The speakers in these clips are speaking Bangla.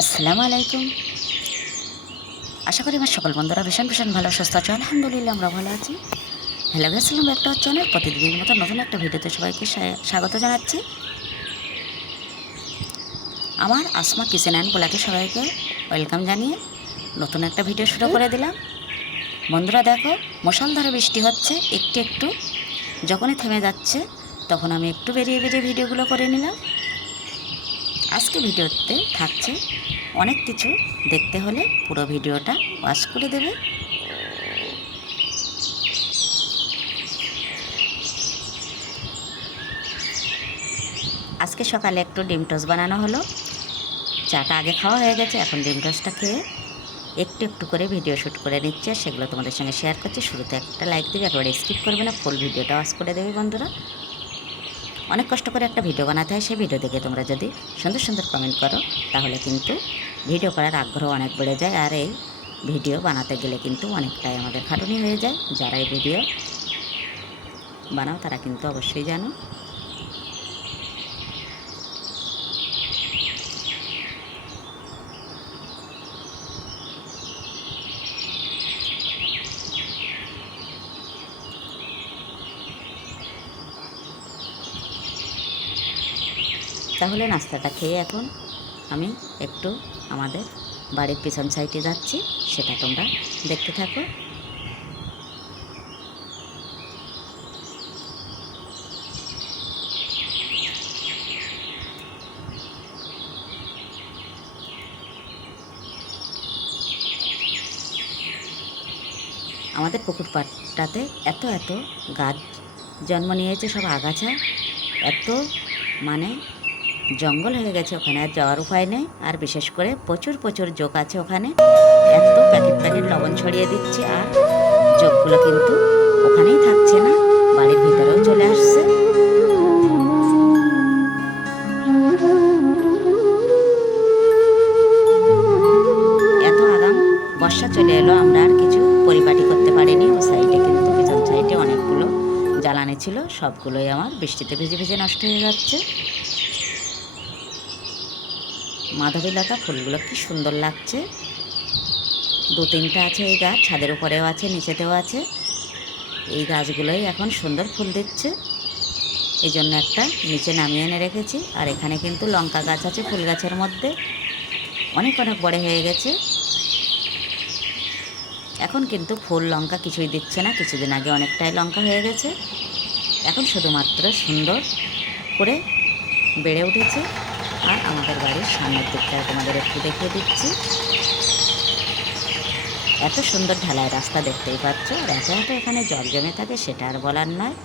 আসসালামু আলাইকুম। আশা করি আমার সকল বন্ধুরা ভীষণ ভীষণ ভালো, সুস্থ আছে। আলহামদুলিল্লাহ আমরা ভালো আছি। হ্যালো গেছিলাম একটা চ্যানেল প্রতিদিনের মতো নতুন একটা ভিডিওতে সবাইকে স্বাগত জানাচ্ছি। আমার আসমা কিচেন অ্যান্ড ব্লাকে সবাইকে ওয়েলকাম জানিয়ে নতুন একটা ভিডিও শুরু করে দিলাম। বন্ধুরা দেখো মশালধারে বৃষ্টি হচ্ছে, একটু একটু। যখনই থেমে যাচ্ছে, তখন আমি একটু বেরিয়ে বেরিয়ে ভিডিওগুলো করে নিলাম। আজকে ভিডিওতে থাকছে অনেক কিছু। দেখতে হলে পুরো ভিডিওটা ওয়াচ করে দেবে। আজকে সকালে একটু ডিম টোস্ট বানানো হলো। চাটা আগে খাওয়া হয়ে গেছে, এখন ডিম টোস্টটা খেয়ে একটু একটু করে ভিডিও শ্যুট করে নিচ্ছে। সেগুলো তোমাদের সঙ্গে শেয়ার করছি। শুরুতে একটা লাইক দেবে, একেবারে স্কিপ করবে না। ফুল ভিডিওটা ওয়াচ করে দেবে বন্ধুরা। অনেক কষ্ট করে একটা ভিডিও বানাতে হয়, সেই ভিডিও দেখে তোমরা যদি সুন্দর সুন্দর কমেন্ট করো, তাহলে কিন্তু ভিডিও করার আগ্রহ অনেক বেড়ে যায় আর এই ভিডিও বানাতে গেলে কিন্তু অনেকটাই আমাদের খাটুনি হয়ে যায়। যারা এই ভিডিও বানাও, তারা কিন্তু অবশ্যই জানো। তাহলে নাস্তাটা খেয়ে এখন আমি একটু আমাদের বাড়ির পিছন সাইডে যাচ্ছি, সেটা তোমরা দেখতে থাকো। আমাদের পুকুর পাড়টাতে এত এত গাছ জন্ম নিয়েছে, সব আগাছা, এত মানে জঙ্গল হয়ে গেছে, ওখানে আর যাওয়ার উপায় নেই। আর বিশেষ করে প্রচুর প্রচুর জোক আছে ওখানে। এত প্যাকেট প্যাকেট লবণ ছড়িয়ে দিচ্ছে আর জোকগুলো কিন্তু ওখানেই থাকছে না, বাড়ির ভিতরেও চলে আসছে। এত আগাম বর্ষা চলে এলো, আমরা আর কিছু পরিপাটি করতে পারিনি। ও সাইডে কিন্তু, পিছন সাইডে অনেকগুলো জ্বালানি ছিল, সবগুলোই আমার বৃষ্টিতে ভিজে ভিজে নষ্ট হয়ে যাচ্ছে। মাধবীলতা ফুলগুলো কি সুন্দর লাগছে। দু তিনটা আছে এই গাছ, ছাদের উপরেও আছে, নিচেতেও আছে। এই গাছগুলোই এখন সুন্দর ফুল দিচ্ছে। এই জন্য একটা নিচে নামিয়ে এনে রেখেছি। আর এখানে কিন্তু লঙ্কা গাছ আছে ফুল গাছের মধ্যে। অনেক অনেক বড় হয়ে গেছে। এখন কিন্তু ফুল লঙ্কা কিছুই দিচ্ছে না। কিছুদিন আগে অনেকটাই লঙ্কা হয়ে গেছে। এখন শুধুমাত্র সুন্দর করে বেড়ে উঠেছে। আর আমাদের বাড়ির সামনের দিকটা তোমাদের একটু দেখিয়ে দিচ্ছি। এত সুন্দর ঢালাই রাস্তা দেখতেই পাচ্ছ, আর এত এত এখানে জল জমে থাকে সেটা আর বলার নয়।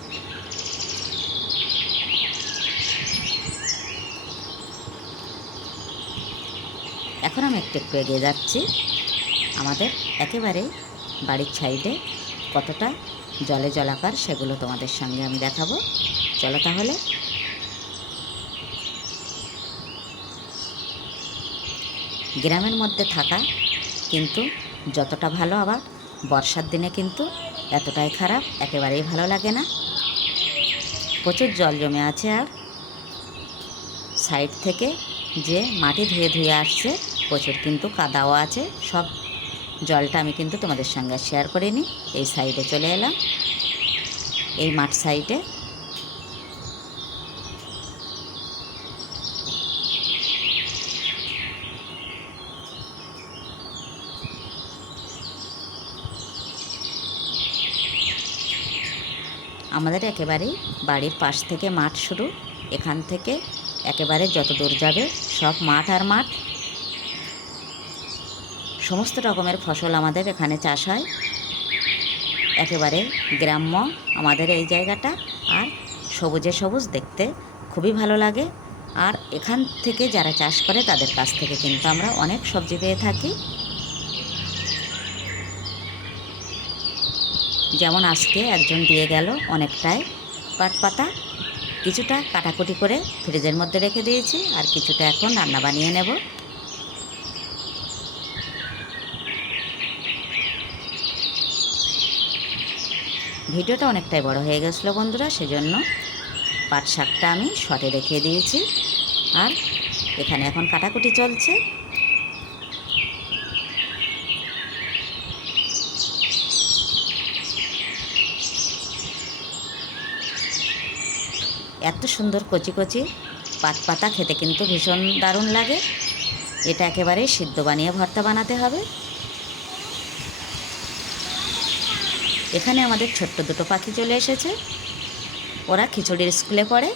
এখন আমি একটু একটু এগিয়ে যাচ্ছি। আমাদের একেবারে বাড়ির সাইডে কতটা জলে জলাকার সেগুলো তোমাদের সঙ্গে আমি দেখাবো। চলো তাহলে। গ্রামের মধ্যে থাকা। কিন্তু যতটা ভালো আবার, বর্ষার দিনে কিন্তু এতটাই খারাপ, একেবারেই ভালো লাগে না। প্রচুর জল জমে আছে আর। সাইড থেকে যে মাটি ধুয়ে ধুয়ে আসছে, প্রচুর কিন্তু কাদাও আছে। সব জলটা আমি কিন্তু তোমাদের সঙ্গে শেয়ার করিনি এই সাইডে চলে এলাম। এই মাঠ সাইডে আমাদের একেবারেই বাড়ির পাশ থেকে মাঠ শুরু। এখান থেকে একেবারে যত দূর যাবে সব মাঠ আর মাঠ। সমস্ত রকমের ফসল আমাদের এখানে চাষ হয়। একেবারে গ্রাম্য আমাদের এই জায়গাটা। আর সবুজে সবুজ দেখতে খুবই ভালো লাগে। আর এখান থেকে যারা চাষ করে তাদের কাছ থেকে কিন্তু আমরা অনেক সবজি পেয়ে থাকি। যেমন আজকে একজন দিয়ে গেল অনেকটাই পাট পাতা, কিছুটা কাটাকুটি করে ফ্রিজের মধ্যে রেখে দিয়েছি আর কিছুটা এখন রান্না বানিয়ে নেব। ভিডিওটা অনেকটাই বড় হয়ে গেছিল বন্ধুরা, সেজন্য পাট শাকটা আমি শর্টে দেখিয়ে দিয়েছি। আর এখানে এখন কাটাকুটি চলছে। এত সুন্দর কচি কচি পাত পাতা খেতে কিন্তু ভীষণ দারুণ লাগে। এটা একেবারে সিদ্ধ বানিয়ে ভর্তা বানাতে হবে। এখানে আমাদের ছোট্ট দুটো পাখি চলে এসেছে। ওরা খিচুড়ির স্কুলে পড়ে।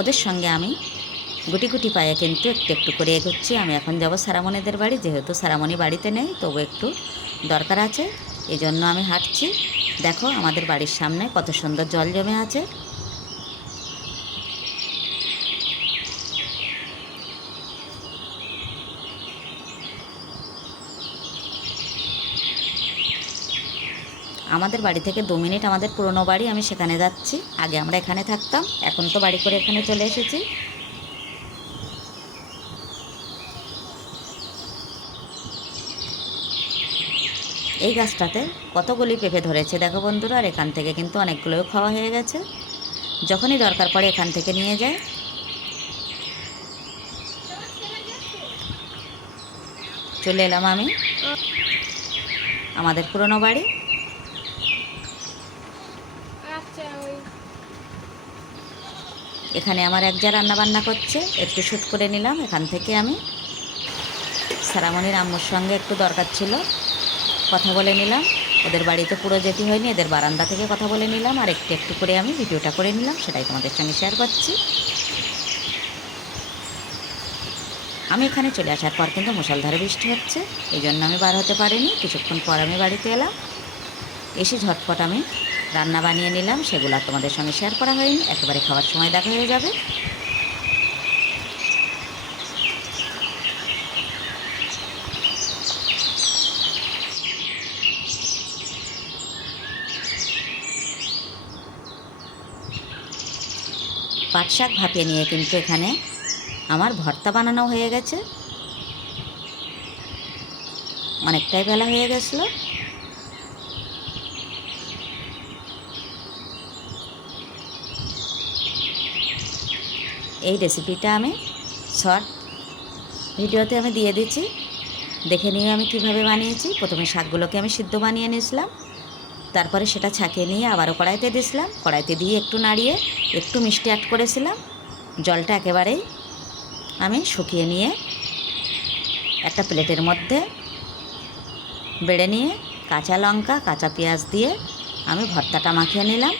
ওদের সঙ্গে আমি গুটি গুটি পায়ে কিন্তু একটু একটু করে এগোচ্ছি। আমি এখন যাব সারামণিদের বাড়ি, যেহেতু সারামণি বাড়িতে নেই, তবু একটু দরকার আছে এই জন্য আমি হাঁটছি। দেখো, আমাদের বাড়ির সামনে কত সুন্দর জল জমে আছে। আমাদের বাড়ি থেকে দু মিনিট আমাদের পুরনো বাড়ি, আমি সেখানে যাচ্ছি। আগে আমরা এখানে থাকতাম, এখন তো বাড়ি করে এখানে চলে এসেছি। এই গাছটাতে কতগুলি পেঁপে ধরেছে দেখো বন্ধুরা আর এখান থেকে কিন্তু অনেকগুলোও খাওয়া হয়ে গেছে। যখনই দরকার পড়ে এখান থেকে নিয়ে যায়। চলে এলাম আমি আমাদের পুরনো বাড়ি। আচ্ছা এখানে আমার এক যা রান্না বান্না করছে একটু শ্যুট করে নিলাম। এখান থেকে আমি সারামণির আম্মুর সঙ্গে একটু দরকার ছিল। কথা বলে নিলাম। ওদের বাড়িতে পুরো যেতে হয়নি, এদের বারান্দা থেকে কথা বলে নিলাম আর একটু একটু করে আমি ভিডিওটা করে নিলাম, সেটাই তোমাদের সঙ্গে শেয়ার করছি। আমি এখানে চলে আসার পর কিন্তু মুষলধারে বৃষ্টি হচ্ছে, এই জন্য আমি বার হতে পারিনি। কিছুক্ষণ পর আমি বাড়িতে এলাম। এসে ঝটপট আমি রান্না বানিয়ে নিলাম, সেগুলো তোমাদের সঙ্গে শেয়ার করা হয়নি। একেবারে খাওয়ার সময় দেখা হয়ে যাবে। পাট শাক ভাপিয়ে নিয়ে কিন্তু এখানে আমার ভর্তা বানানো হয়ে গেছে। অনেকটাই বেলা হয়ে গেছিল। এই রেসিপিটা আমি শর্ট ভিডিওতে আমি দিয়ে দিচ্ছি। দেখে নিয়ে আমি কীভাবে বানিয়েছি। প্রথমে শাকগুলোকে আমি সিদ্ধ বানিয়ে নিয়েছিলাম। তারপরে সেটা ছাঁকিয়ে নিয়ে আবারও কড়াইতে দিয়েছিলাম। কড়াইতে দিয়ে একটু নাড়িয়ে, একটু মিষ্টি অ্যাড করেছিলাম। জলটা একেবারেই আমি শুকিয়ে নিয়ে একটা প্লেটের মধ্যে বেড়ে নিয়ে কাঁচা লঙ্কা, কাঁচা পেঁয়াজ দিয়ে আমি ভর্তাটা মাখিয়ে নিলাম।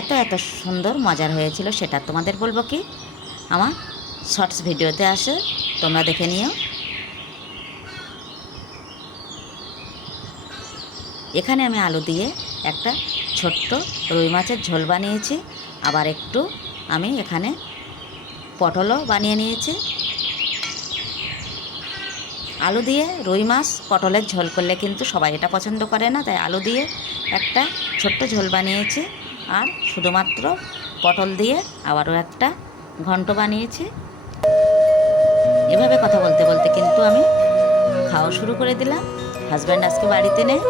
এত এত সুন্দর, মজার হয়েছিল সেটা তোমাদের বলব কি? আমার শর্টস ভিডিওতে আসে, তোমরা দেখে নিও। এখানে আমি আলু দিয়ে একটা ছোট্ট রুই মাছের ঝোল বানিয়েছি। আবার একটু আমি এখানে পটলও বানিয়ে নিয়েছি। আলু দিয়ে রুই মাছ পটলের ঝোল করলে কিন্তু সবাই এটা পছন্দ করে না। তাই আলু দিয়ে একটা ছোট্ট ঝোল বানিয়েছি। আর শুধুমাত্র পটল দিয়ে আবারও একটা ঘন্ট বানিয়েছি। এভাবে কথা বলতে বলতে কিন্তু আমি খাওয়া শুরু করে দিলাম। হাজব্যান্ড আজকে বাড়িতে নেই।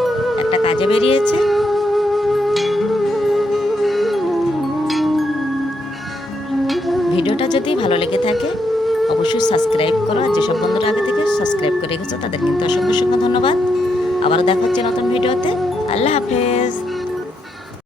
একটা কাজে বেরিয়েছে। ভিডিওটা যদি ভালো লেগে থাকে, অবশ্যই সাবস্ক্রাইব করো। আর যেসব বন্ধুরা আগে থেকে সাবস্ক্রাইব করে রেখেছো, তাদের কিন্তু অসংখ্য অসংখ্য ধন্যবাদ। আবারও দেখা হচ্ছে নতুন ভিডিওতে। আল্লাহ হাফেজ।